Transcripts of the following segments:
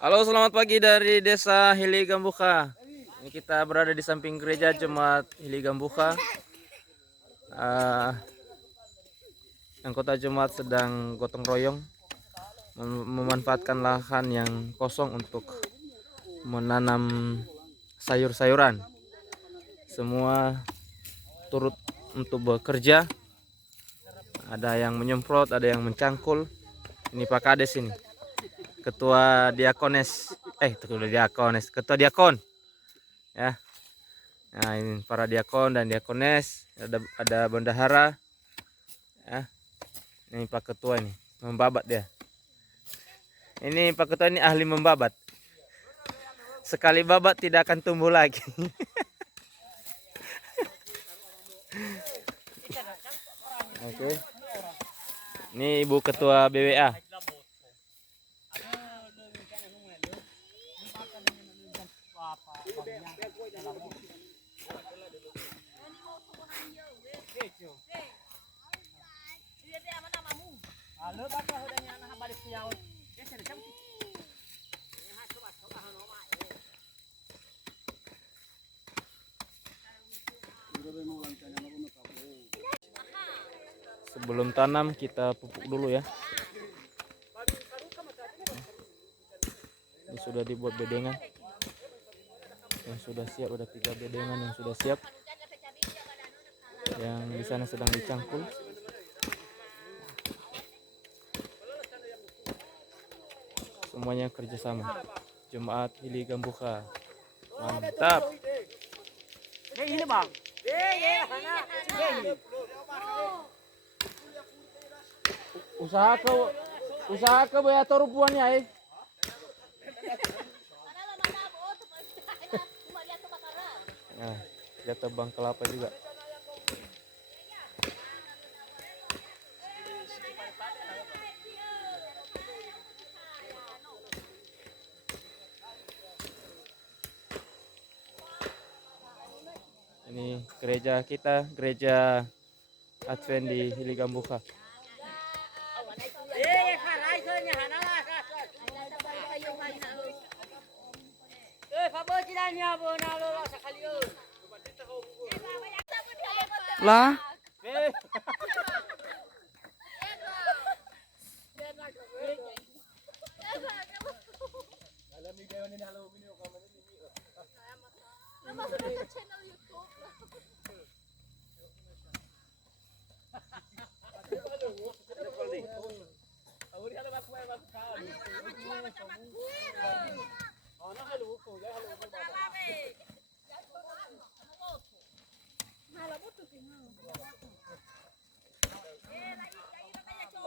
Halo, selamat pagi dari Desa Hili Gambuka. Ini kita berada di samping gereja Jemaat Hili Gambuka. Anggota jemaat sedang gotong royong memanfaatkan lahan yang kosong untuk menanam sayur-sayuran. Semua turut untuk bekerja. Ada yang menyemprot, ada yang mencangkul. Ini Pak Kades ini. Ketua diakon ya. Nah, ini para diakon dan diakones, ada bendahara ya. Ini Pak Ketua ini membabat dia. Ini Pak Ketua ini ahli membabat. Sekali babat tidak akan tumbuh lagi. Oke. Ini Ibu Ketua BWA. Sebelum tanam kita pupuk dulu ya. Ini sudah dibuat bedengan. Yang sudah siap, ada 3 bedengan yang sudah siap. Yang di sana sedang dicangkul. Semuanya kerjasama. Jemaat Hili Gambuka. Mantap. Ini bang. Usaha ke bayar rupuannya Nah, dia tebang kelapa juga. Ini gereja kita, gereja Advent di Hili Gambuka. Lah.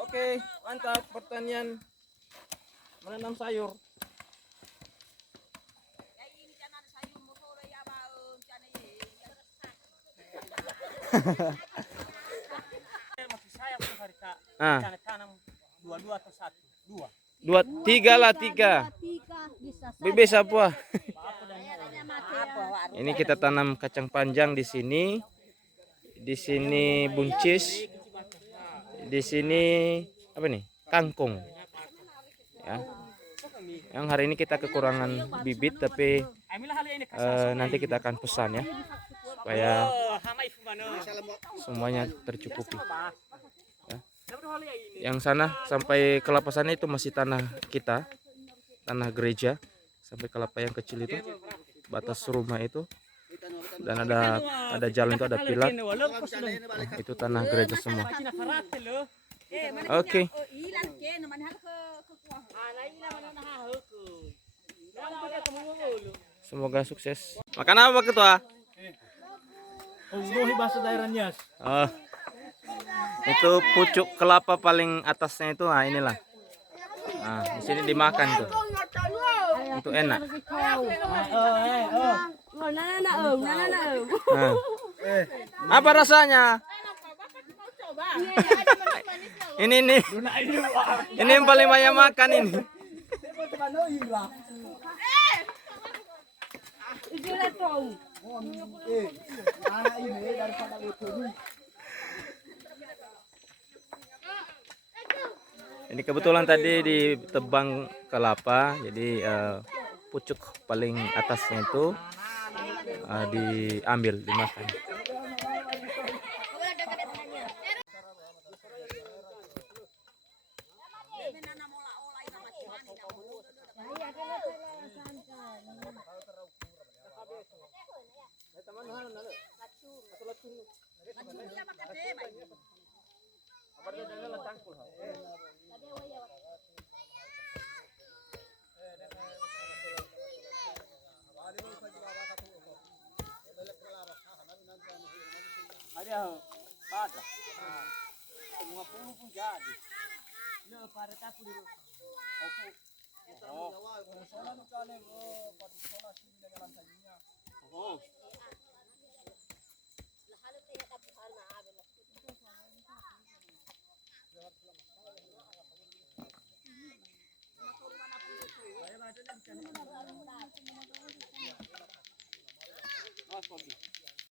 Oke, mantap pertanian menanam sayur. Ah. Dua atau satu? Dua. 2, 3 lah, 3. Bebas apa? Ini kita tanam kacang panjang di sini. Di sini buncis. Di sini apa nih? Kangkung. Ya. Yang hari ini kita kekurangan bibit, tapi nanti kita akan pesan ya, supaya semuanya tercukupi. Ya. Yang sana sampai kelapa sana itu masih tanah kita, tanah gereja, sampai kelapa yang kecil itu batas rumah itu, dan ada jalan itu, ada pilar. Nah, itu tanah gereja semua. Oke. Semoga sukses. Makan apa Ketua? Bahasa daerahnya. Oh, itu pucuk kelapa paling atasnya itu, nah inilah. Nah, di sini dimakan tuh. Itu enak. Nah. Apa rasanya? Ini yang paling banyak makan ini. Ini kebetulan tadi ditebang kelapa, jadi pucuk paling atasnya itu diambil, dimakan. Ada pada. Semua puluh pun jadi. Ya pada tak dulu. Oh. Oh.